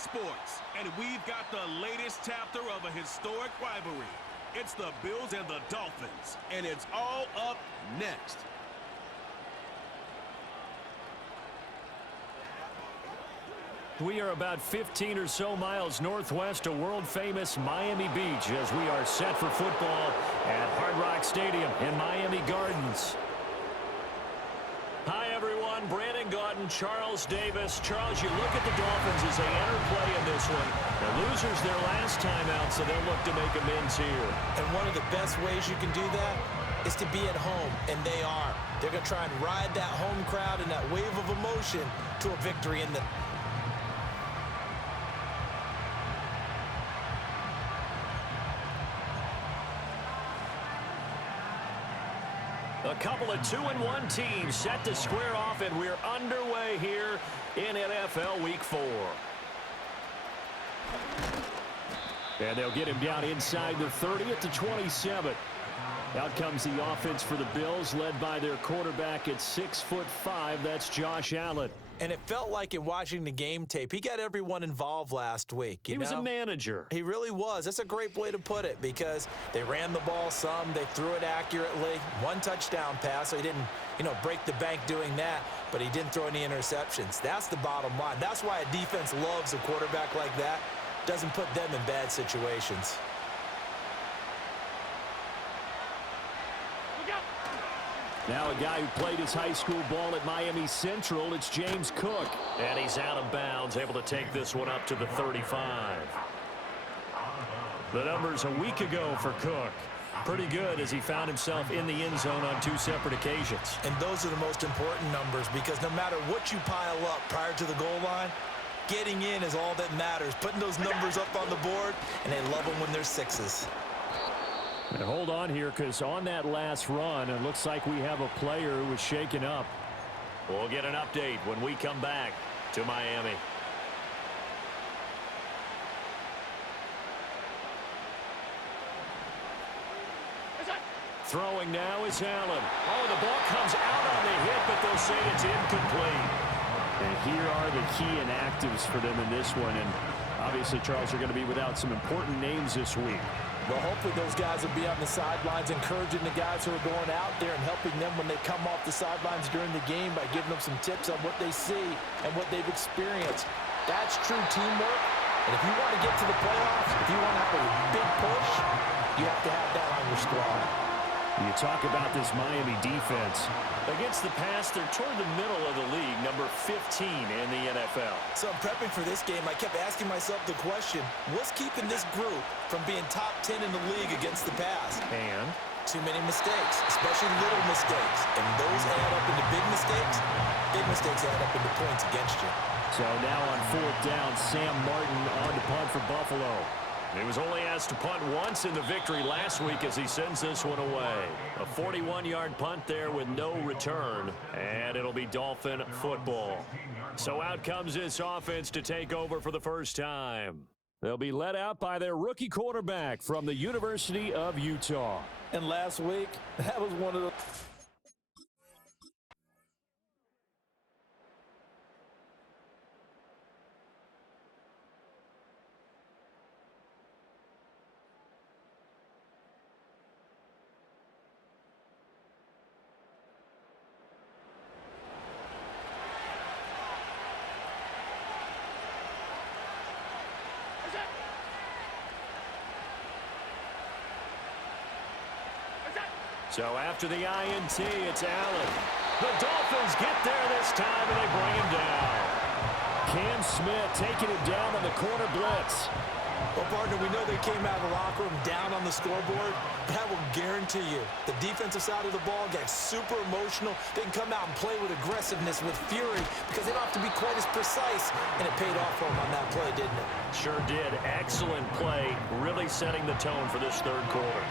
sports, and we've got the latest chapter of a historic rivalry. It's the Bills and the Dolphins, and it's all up next. We are about 15 or so miles northwest of world-famous Miami Beach as we are set for football at Hard Rock Stadium in Miami Gardens. Hi, everyone. Brandon Gaudin, Charles Davis. Charles, you look at the Dolphins as they enter play in this one. The losers their last time out, so they'll look to make amends here. And one of the best ways you can do that is to be at home, and they are. They're going to try and ride that home crowd and that wave of emotion to a victory in the... A couple of 2-1 teams set to square off, and we're underway here in NFL Week 4. And they'll get him down inside the 30 at the 27. Out comes the offense for the Bills, led by their quarterback at 6'5". That's Josh Allen. And it felt like in watching the game tape, he got everyone involved last week. He was a manager. He really was. That's a great way to put it because they ran the ball some, they threw it accurately. One touchdown pass, so he didn't, break the bank doing that, but he didn't throw any interceptions. That's the bottom line. That's why a defense loves a quarterback like that. Doesn't put them in bad situations. Now a guy who played his high school ball at Miami Central, it's James Cook. And he's out of bounds, able to take this one up to the 35. The numbers a week ago for Cook. Pretty good as he found himself in the end zone on 2 separate occasions. And those are the most important numbers because no matter what you pile up prior to the goal line, getting in is all that matters. Putting those numbers up on the board, and they love them when they're 6s. And hold on here because on that last run, it looks like we have a player who was shaken up. We'll get an update when we come back to Miami. Throwing now is Allen. Oh, the ball comes out on the hit, but they'll say it's incomplete. And here are the key inactives for them in this one. And obviously, Charles, are going to be without some important names this week. Well, hopefully those guys will be on the sidelines encouraging the guys who are going out there and helping them when they come off the sidelines during the game by giving them some tips on what they see and what they've experienced. That's true teamwork. And if you want to get to the playoffs, if you want to have a big push, you have to have that on your squad. You talk about this Miami defense. Against the pass, they're toward the middle of the league, number 15 in the NFL. So I'm prepping for this game. I kept asking myself the question, what's keeping this group from being top 10 in the league against the pass? And? Too many mistakes, especially little mistakes. And those add up into big mistakes. Big mistakes add up into points against you. So now on 4th down, Sam Martin on to punt for Buffalo. He was only asked to punt once in the victory last week as he sends this one away. A 41-yard punt there with no return, and it'll be Dolphin football. So out comes this offense to take over for the first time. They'll be led out by their rookie quarterback from the University of Utah. And last week, that was one of the... So after the INT, it's Allen. The Dolphins get there this time, and they bring him down. Cam Smith taking it down on the corner blitz. Well, partner, we know they came out of the locker room down on the scoreboard, but I will guarantee you the defensive side of the ball got super emotional. They can come out and play with aggressiveness, with fury, because they don't have to be quite as precise, and it paid off for them on that play, didn't it? Sure did. Excellent play, really setting the tone for this third quarter.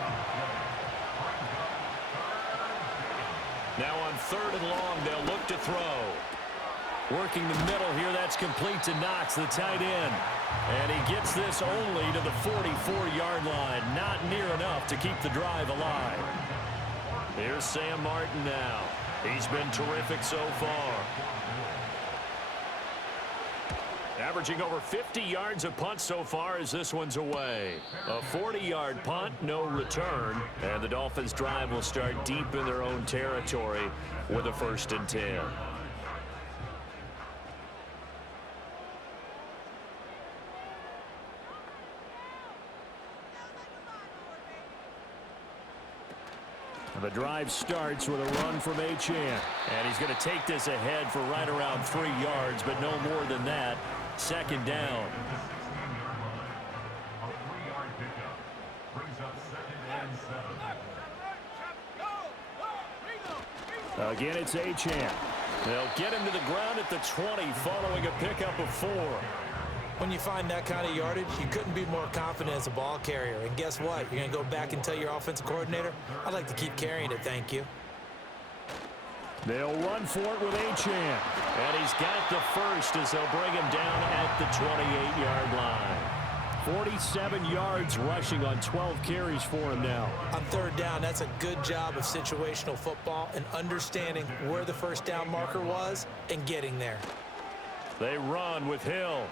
Now on 3rd and long, they'll look to throw. Working the middle here, that's complete to Knox, the tight end. And he gets this only to the 44-yard line. Not near enough to keep the drive alive. Here's Sam Martin now. He's been terrific so far. Averaging over 50 yards a punt so far as this one's away. A 40-yard punt, no return. And the Dolphins' drive will start deep in their own territory with a 1st and 10. The drive starts with a run from Achane. And he's going to take this ahead for right around 3 yards, but no more than that. 2nd down. Again, it's Achane. They'll get him to the ground at the 20 following a pickup of 4. When you find that kind of yardage, you couldn't be more confident as a ball carrier. And guess what? You're going to go back and tell your offensive coordinator, I'd like to keep carrying it, thank you. They'll run for it with Achane. And he's got the 1st as they'll bring him down at the 28-yard line. 47 yards rushing on 12 carries for him now. On 3rd down, that's a good job of situational football and understanding where the 1st down marker was and getting there. They run with Hill.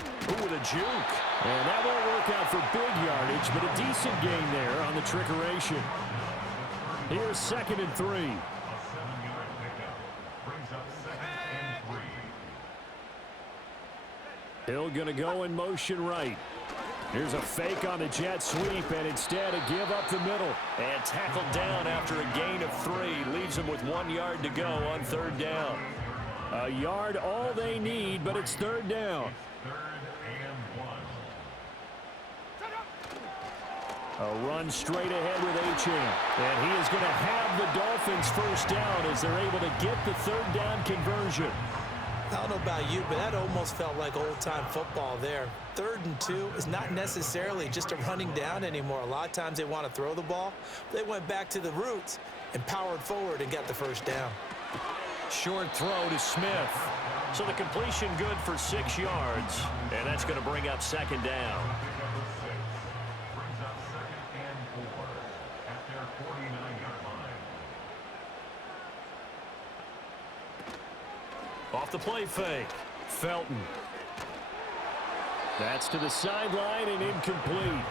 Ooh, with a juke. And that won't work out for big yardage, but a decent gain there on the trickeration. Here's 2nd and 3. Hill going to go in motion right. Here's a fake on the jet sweep, and instead a give up the middle. And tackled down after a gain of 3. Leaves him with 1 yard to go on 3rd down. A yard all they need, but it's 3rd down. A run straight ahead with Achane. And he is going to have the Dolphins 1st down as they're able to get the 3rd down conversion. I don't know about you, but that almost felt like old-time football there. 3rd and 2 is not necessarily just a running down anymore. A lot of times they want to throw the ball. They went back to the roots and powered forward and got the 1st down. Short throw to Smith. So the completion good for 6 yards. And that's going to bring up 2nd down. Off the play fake. Felton. That's to the sideline and incomplete.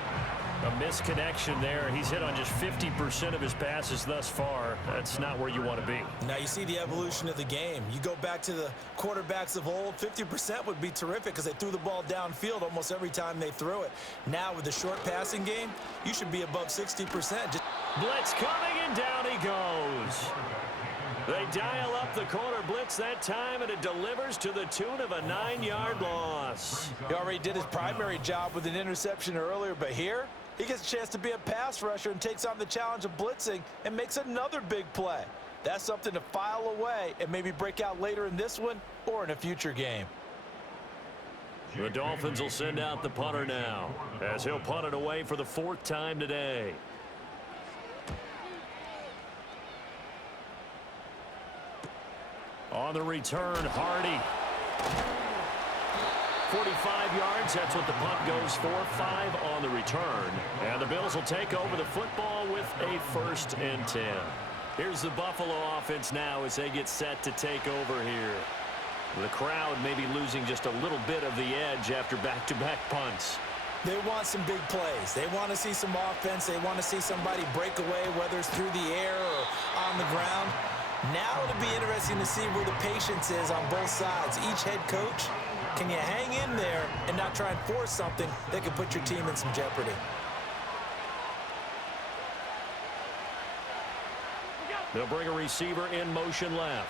A misconnection there. He's hit on just 50% of his passes thus far. That's not where you want to be. Now you see the evolution of the game. You go back to the quarterbacks of old, 50% would be terrific because they threw the ball downfield almost every time they threw it. Now with the short passing game, you should be above 60%. Blitz coming, and down he goes. They dial up the corner blitz that time, and it delivers to the tune of a 9-yard loss. He already did his primary job with an interception earlier, but here he gets a chance to be a pass rusher and takes on the challenge of blitzing and makes another big play. That's something to file away and maybe break out later in this one or in a future game. The Dolphins will send out the punter now as he'll punt it away for the 4th time today. On the return, Hardy. 45 yards, that's what the punt goes for. 5 on the return. And the Bills will take over the football with a 1st and 10. Here's the Buffalo offense now as they get set to take over here. The crowd may be losing just a little bit of the edge after back-to-back punts. They want some big plays. They want to see some offense. They want to see somebody break away, whether it's through the air or on the ground. Now it'll be interesting to see where the patience is on both sides. Each head coach, can you hang in there and not try and force something that could put your team in some jeopardy? They'll bring a receiver in motion left.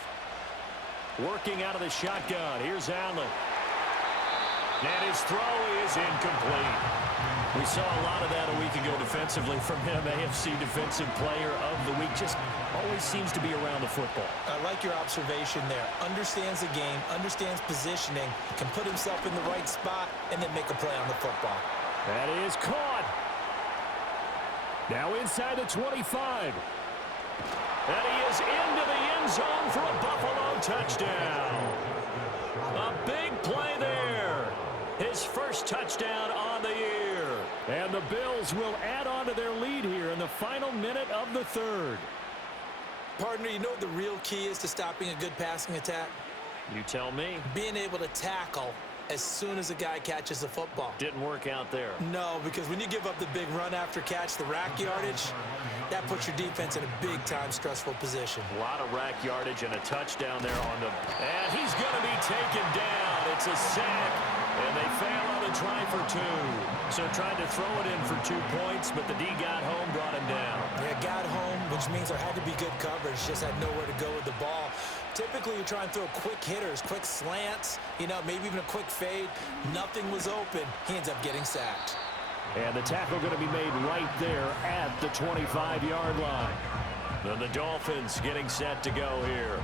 Working out of the shotgun. Here's Allen. And his throw is incomplete. We saw a lot of that a week ago defensively from him. AFC Defensive Player of the Week. Just always seems to be around the football. I like your observation there. Understands the game, understands positioning, can put himself in the right spot, and then make a play on the football. That is caught. Now inside the 25. And he is into the end zone for a Buffalo touchdown. A big play there. His first touchdown on the year. And the Bills will add on to their lead here in the final minute of the 3rd. Partner, you know what the real key is to stopping a good passing attack? You tell me. Being able to tackle as soon as a guy catches the football. Didn't work out there. No, because when you give up the big run after catch, the rack yardage, that puts your defense in a big-time stressful position. A lot of rack yardage and a touchdown there on the... And he's going to be taken down. It's a sack, and they fail on the try for 2. So tried to throw it in for 2 points, but the D got home, brought him down. Yeah, got home, which means there had to be good coverage. Just had nowhere to go with the ball. Typically, you try and throw quick hitters, quick slants, maybe even a quick fade. Nothing was open. He ends up getting sacked. And the tackle going to be made right there at the 25-yard line. Then the Dolphins getting set to go here.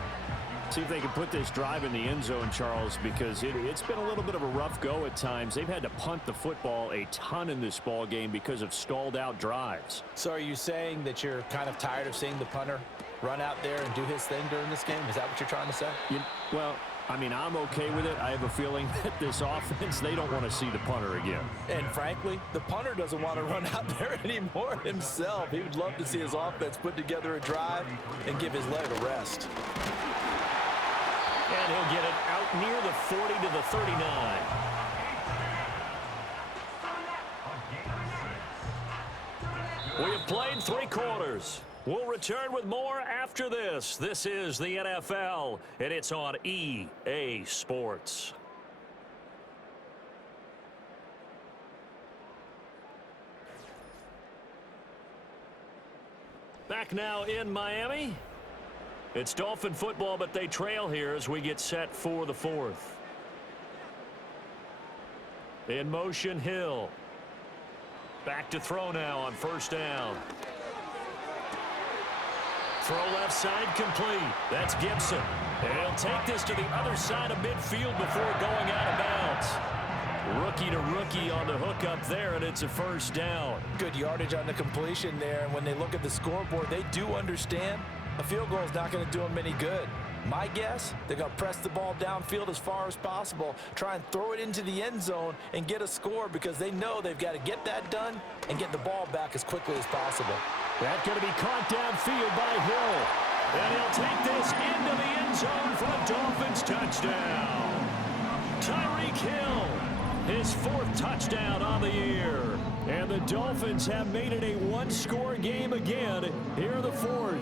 See if they can put this drive in the end zone, Charles, because it's been a little bit of a rough go at times. They've had to punt the football a ton in this ball game because of stalled-out drives. So are you saying that you're kind of tired of seeing the punter run out there and do his thing during this game? Is that what you're trying to say? Well, I mean, I'm okay with it. I have a feeling that this offense, they don't want to see the punter again. And frankly, the punter doesn't want to run out there anymore himself. He would love to see his offense put together a drive and give his leg a rest. And he'll get it out near the 40 to the 39. We have played 3 quarters. We'll return with more after this. This is the NFL, and it's on EA Sports. Back now in Miami. It's Dolphin football, but they trail here as we get set for the 4th. In motion, Hill. Back to throw now on 1st down. Throw left side complete. That's Gibson. And he'll take this to the other side of midfield before going out of bounds. Rookie to rookie on the hook up there, and it's a 1st down. Good yardage on the completion there, and when they look at the scoreboard, they do understand a field goal is not going to do them any good. My guess, they're going to press the ball downfield as far as possible, try and throw it into the end zone and get a score because they know they've got to get that done and get the ball back as quickly as possible. That's going to be caught downfield by Hill. And he'll take this into the end zone for a Dolphins touchdown. Tyreek Hill, his 4th touchdown on the year. And the Dolphins have made it a 1-score game again here in the 4th.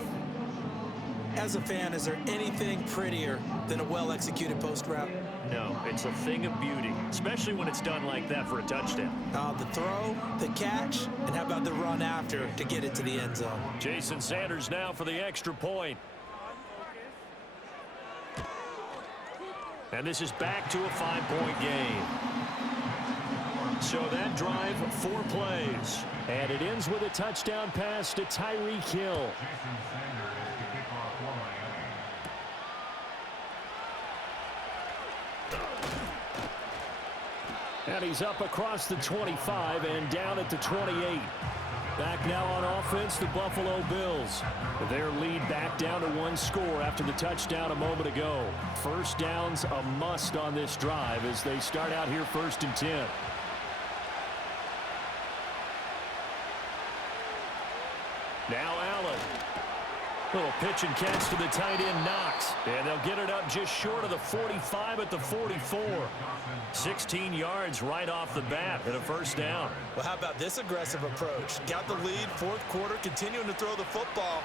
As a fan, is there anything prettier than a well-executed post route? No, it's a thing of beauty, especially when it's done like that for a touchdown. The throw, the catch, and how about the run after to get it to the end zone? Jason Sanders now for the extra point. And this is back to a 5-point game. So that drive, 4 plays. And it ends with a touchdown pass to Tyreek Hill. And he's up across the 25 and down at the 28. Back now on offense, the Buffalo Bills. Their lead back down to 1 score after the touchdown a moment ago. 1st down's a must on this drive as they start out here 1st and 10. Now Allen. Little pitch and catch to the tight end, Knox. And they'll get it up just short of the 45 at the 44. 16 yards right off the bat and a 1st down. Well, how about this aggressive approach? Got the lead, 4th quarter, continuing to throw the football.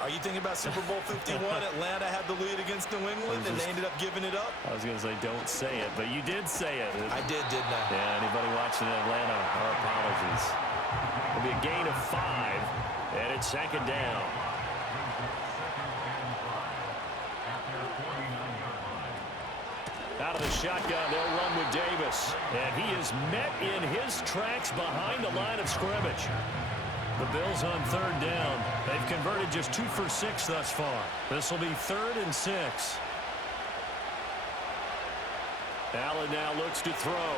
Are you thinking about Super Bowl 51? Atlanta had the lead against New England, and they ended up giving it up? I was going to say, don't say it, but you did say it. I did, didn't I? Yeah, anybody watching Atlanta, our apologies. It'll be a gain of 5, and it's 2nd down. Out of the shotgun, they'll run with Davis. And he is met in his tracks behind the line of scrimmage. The Bills on 3rd down. They've converted just 2 for 6 thus far. This will be 3rd and 6. Allen now looks to throw.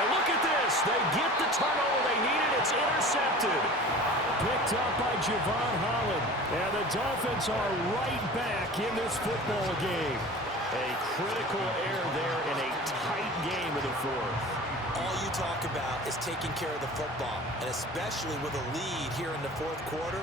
And look at this. They get the turnover they needed. It's intercepted. Picked up by Javon Holland. And the Dolphins are right back in this football game. A critical error there in a tight game of the 4th. All you talk about is taking care of the football, and especially with a lead here in the 4th quarter,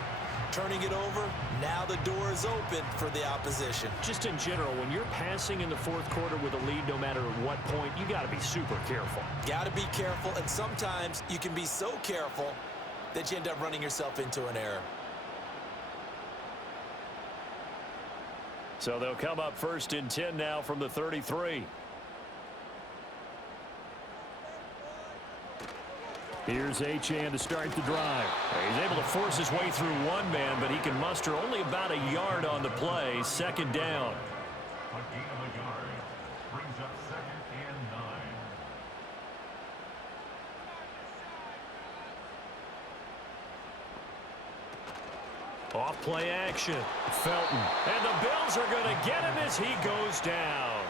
turning it over. Now the door is open for the opposition. Just in general, when you're passing in the fourth quarter with a lead, no matter at what point, you got to be super careful. Got to be careful, and sometimes you can be so careful that you end up running yourself into an error. So they'll come up 1st and 10 now from the 33. Here's Achane to start the drive. He's able to force his way through one man, but he can muster only about a yard on the play. 2nd down. A gain of a yard brings up 2nd and 9. Off play action. Felton. And the Bills are going to get him as he goes down.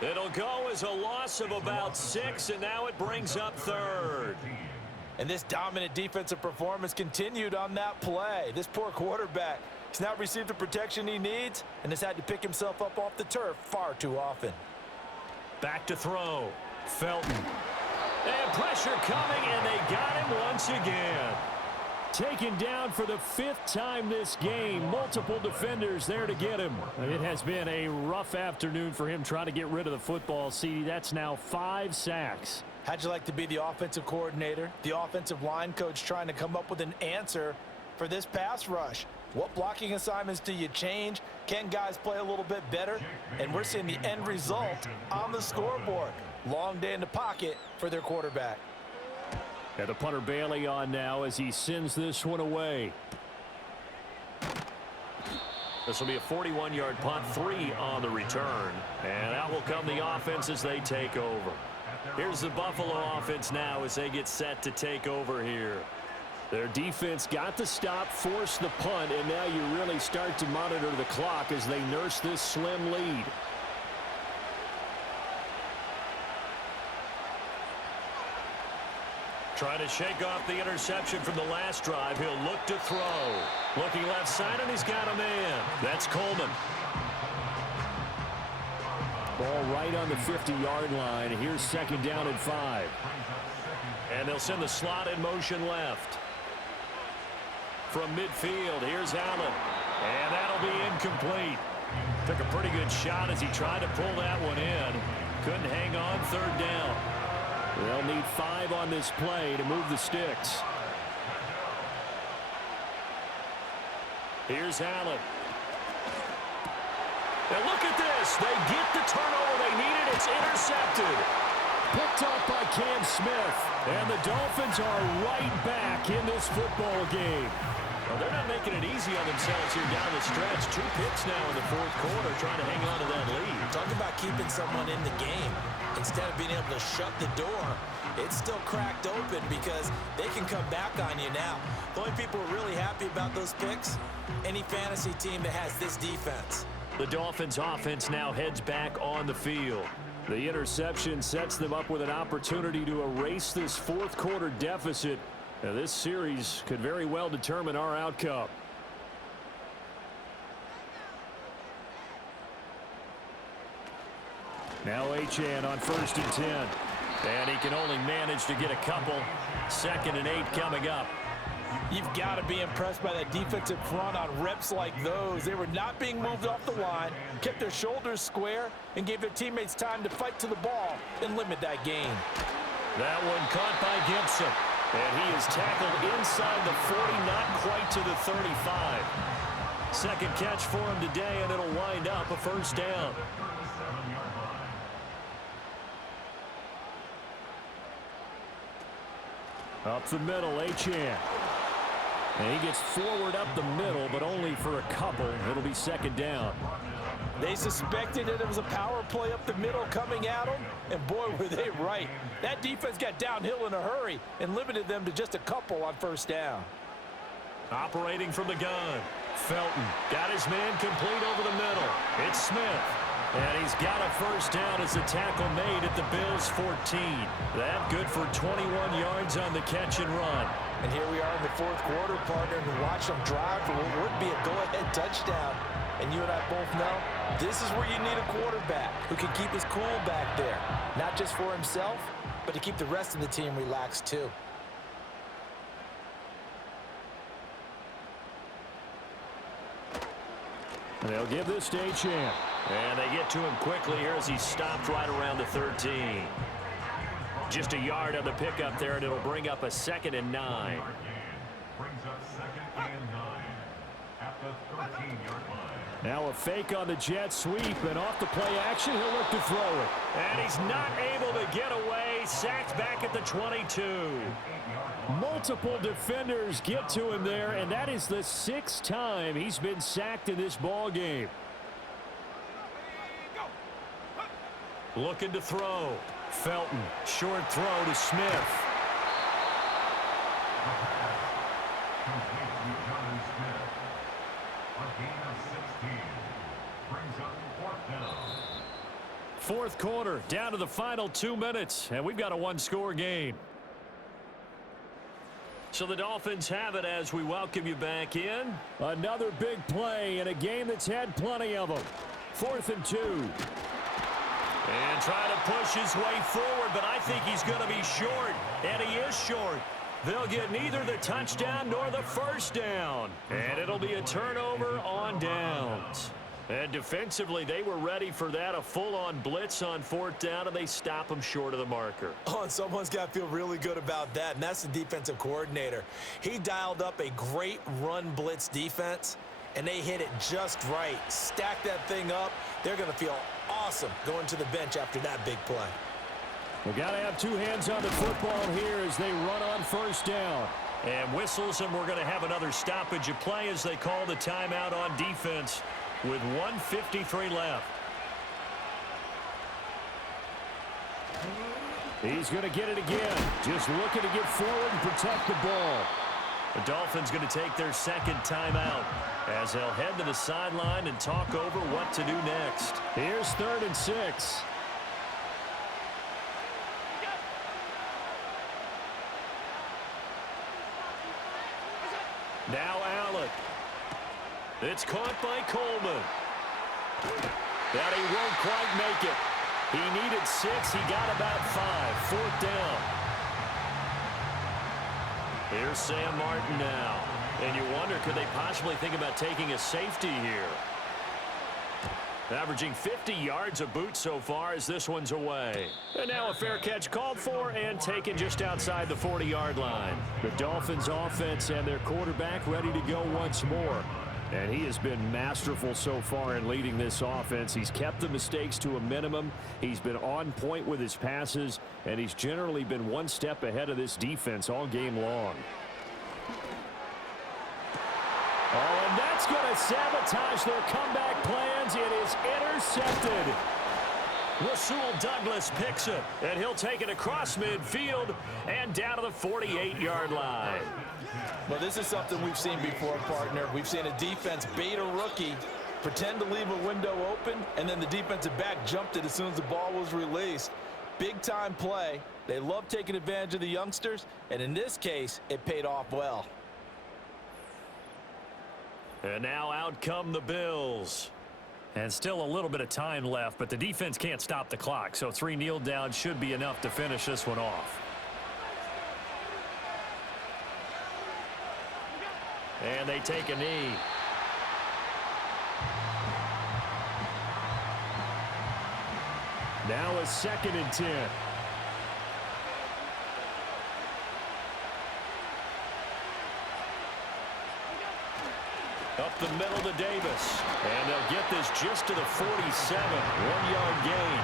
It'll go as a loss of about 6, and now it brings up 3rd. And this dominant defensive performance continued on that play. This poor quarterback has not received the protection he needs and has had to pick himself up off the turf far too often. Back to throw. Felton. And pressure coming, and they got him once again. Taken down for the 5th time this game. Multiple defenders there to get him. It has been a rough afternoon for him trying to get rid of the football. See, that's now 5 sacks. How'd you like to be the offensive coordinator, the offensive line coach trying to come up with an answer for this pass rush? What blocking assignments do you change? Can guys play a little bit better? And we're seeing the end result on the scoreboard. Long day in the pocket for their quarterback. And the punter Bailey on now as he sends this one away. This will be a 41-yard punt, 3 on the return. And out will come the offense as they take over. Here's the Buffalo offense now as they get set to take over here. Their defense got the stop, forced the punt, and now you really start to monitor the clock as they nurse this slim lead. Trying to shake off the interception from the last drive. He'll look to throw. Looking left side, and he's got a man. That's Coleman. Ball right on the 50-yard line. Here's 2nd down and 5. And they'll send the slot in motion left. From midfield, here's Allen. And that'll be incomplete. Took a pretty good shot as he tried to pull that one in. Couldn't hang on. 3rd down. They'll need 5 on this play to move the sticks. Here's Allen. And look at this. They get the turnover they needed. It's intercepted. Picked up by Cam Smith. And the Dolphins are right back in this football game. Well, they're not making it easy on themselves here down the stretch. 2 picks now in the 4th quarter trying to hang on to that lead. Talk about keeping someone in the game. Instead of being able to shut the door, it's still cracked open because they can come back on you now. The only people who are really happy about those picks, any fantasy team that has this defense. The Dolphins offense now heads back on the field. The interception sets them up with an opportunity to erase this 4th quarter deficit. Now, this series could very well determine our outcome. Now Achane on 1st and 10. And he can only manage to get a couple. 2nd and 8 coming up. You've got to be impressed by that defensive front on reps like those. They were not being moved off the line, kept their shoulders square, and gave their teammates time to fight to the ball and limit that gain. That one caught by Gibson. And he is tackled inside the 40, not quite to the 35. 2nd catch for him today, and it'll wind up a 1st down. Up the middle, Achane. And he gets forward up the middle, but only for a couple. It'll be 2nd down. They suspected that it was a power play up the middle coming at them, and boy, were they right. That defense got downhill in a hurry and limited them to just a couple on 1st down. Operating from the gun. Felton got his man complete over the middle. It's Smith. And he's got a 1st down as the tackle made at the Bills' 14. That good for 21 yards on the catch and run. And here we are in the 4th quarter, partner, and watch them drive for what would be a go-ahead touchdown. And you and I both know this is where you need a quarterback who can keep his cool back there. Not just for himself, but to keep the rest of the team relaxed too. They'll give this to Achane. And they get to him quickly here as he's stopped right around the 13. Just a yard on the pickup there, and it'll bring up a 2nd and 9. Brings up 2nd and 9 at the 13-yard line. Now a fake on the jet sweep, and off the play action, he'll look to throw it. And he's not able to get away. Sacked back at the 22. Multiple defenders get to him there, and that is the 6th time he's been sacked in this ball game. Looking to throw. Felton, short throw to Smith. Complete to John Smith. A gain of 16. Brings up 4th down. Fourth quarter, down to the final 2 minutes, and we've got a one-score game. So the Dolphins have it as we welcome you back in. Another big play in a game that's had plenty of them. 4th and 2. And trying to push his way forward, but I think he's going to be short. And he is short. They'll get neither the touchdown nor the first down. And it'll be a turnover on downs. And defensively, they were ready for that. A full-on blitz on 4th down, and they stop him short of the marker. Oh, and someone's got to feel really good about that, and that's the defensive coordinator. He dialed up a great run blitz defense, and they hit it just right. Stack that thing up. They're going to feel awesome going to the bench after that big play. We've got to have two hands on the football here as they run on 1st down. And whistles, and we're going to have another stoppage of play as they call the timeout on defense with 1:53 left. He's going to get it again. Just looking to get forward and protect the ball. The Dolphins going to take their 2nd timeout as they'll head to the sideline and talk over what to do next. Here's 3rd and 6. Now Allen. It's caught by Coleman. That he won't quite make it. He needed 6. He got about 5. 4th down. Here's Sam Martin now. And you wonder, could they possibly think about taking a safety here? Averaging 50 yards a boot so far as this one's away. And now a fair catch called for and taken just outside the 40-yard line. The Dolphins offense and their quarterback ready to go once more. And he has been masterful so far in leading this offense. He's kept the mistakes to a minimum. He's been on point with his passes, and he's generally been one step ahead of this defense all game long. Oh, and that's going to sabotage their comeback plans. It is intercepted. Rasul Douglas picks it, and he'll take it across midfield and down to the 48-yard line. Well, this is something we've seen before, partner. We've seen a defense bait a rookie, pretend to leave a window open, and then the defensive back jumped it as soon as the ball was released. Big-time play. They love taking advantage of the youngsters, and in this case, it paid off well. And now out come the Bills. And still a little bit of time left, but the defense can't stop the clock, so 3 kneel downs should be enough to finish this one off. And they take a knee. Now a 2nd and 10. Up the middle to Davis. And they'll get this just to the 47. 1-yard gain.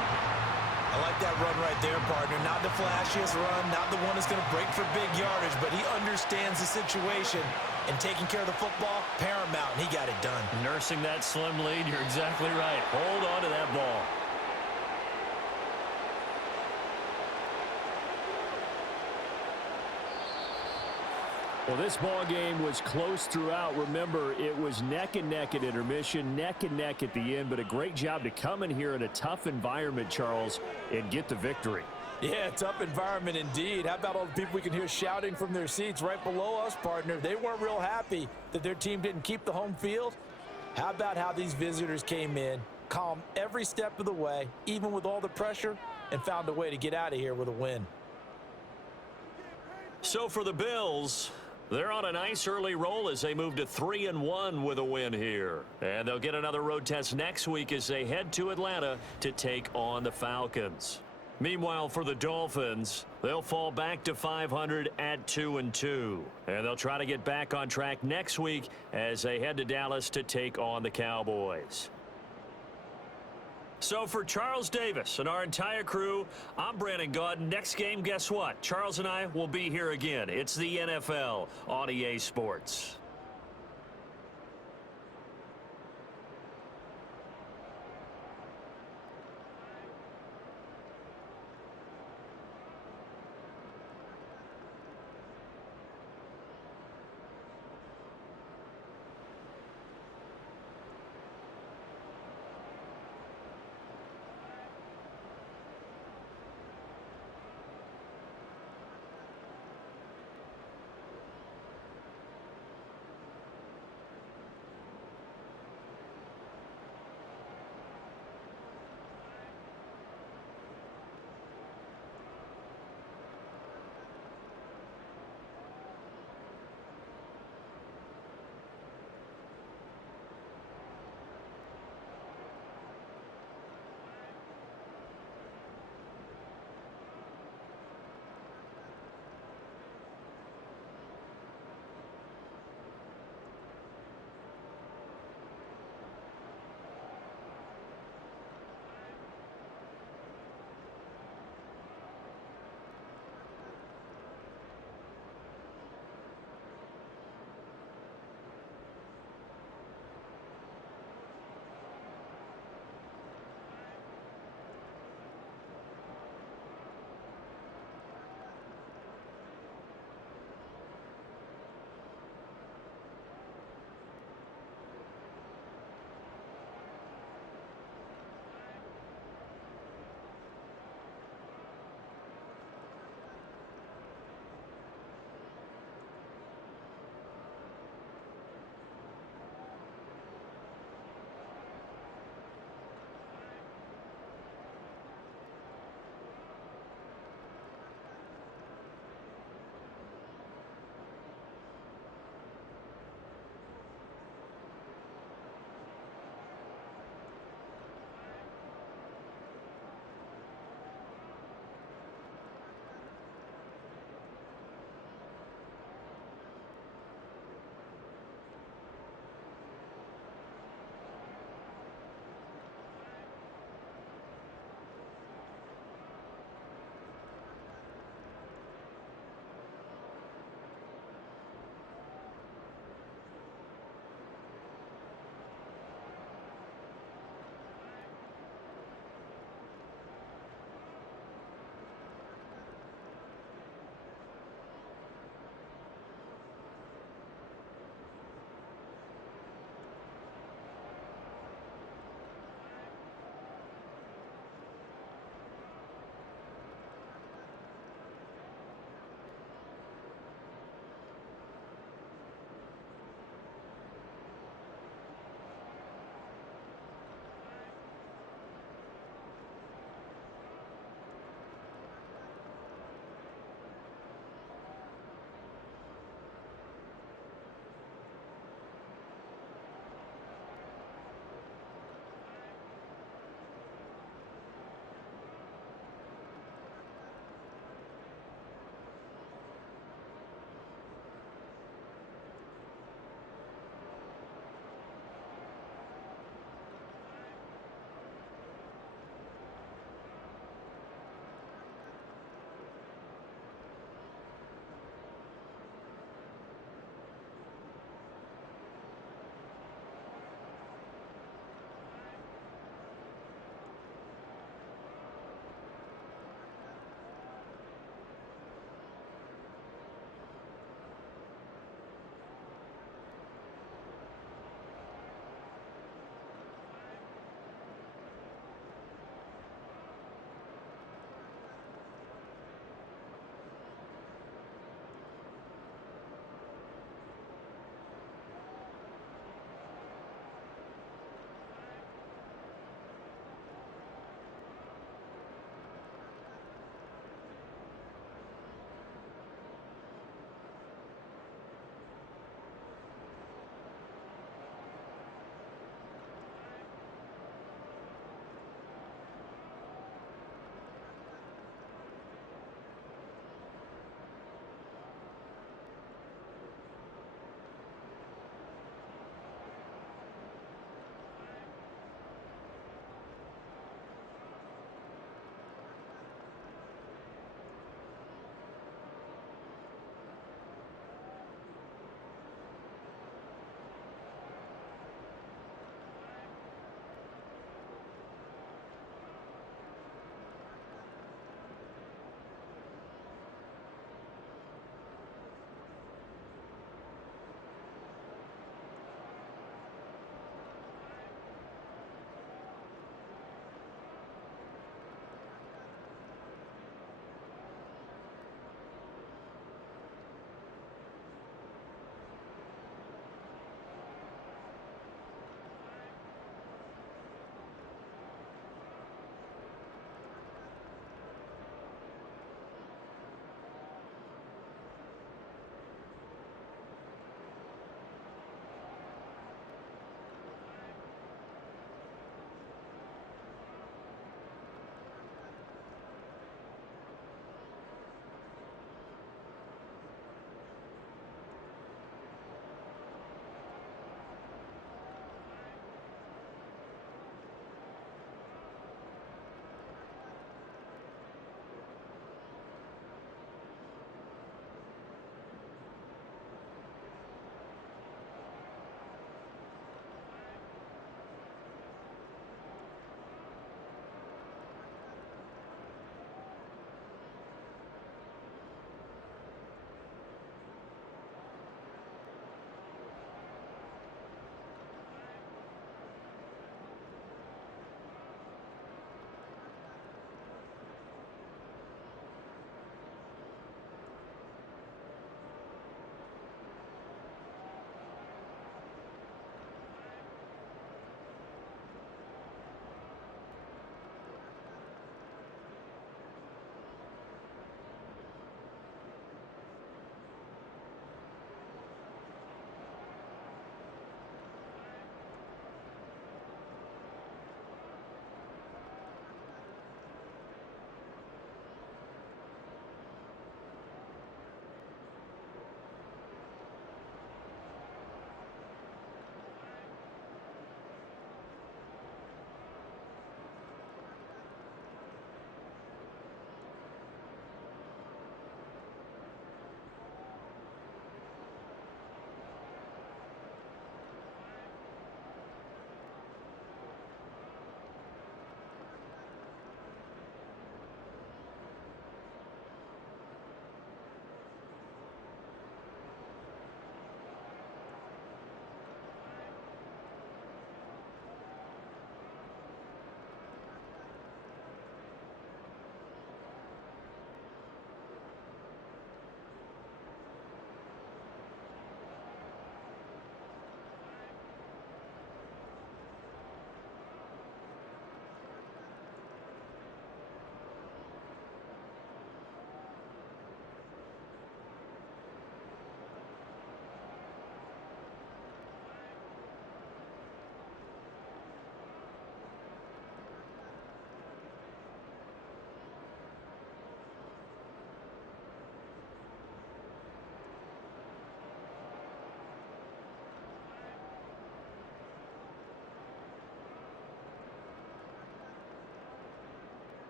I like that run right there, partner. Not the flashiest run, not the one that's going to break for big yardage, but he understands the situation, and taking care of the football, paramount, and he got it done. Nursing that slim lead, you're exactly right. Hold on to that ball. Well, this ball game was close throughout. Remember, it was neck and neck at intermission, neck and neck at the end, but a great job to come in here in a tough environment, Charles, and get the victory. Yeah, tough environment indeed. How about all the people we can hear shouting from their seats right below us, partner? They weren't real happy that their team didn't keep the home field. How about how these visitors came in, calm every step of the way, even with all the pressure, and found a way to get out of here with a win. So for the Bills, They're on a nice early roll as they move to 3-1 with a win here. And they'll get another road test next week as they head to Atlanta to take on the Falcons. Meanwhile, for the Dolphins, they'll fall back to 500 at 2-2. And they'll try to get back on track next week as they head to Dallas to take on the Cowboys. So for Charles Davis and our entire crew, I'm Brandon Gaudin. Next game, guess what? Charles and I will be here again. It's the NFL on EA Sports.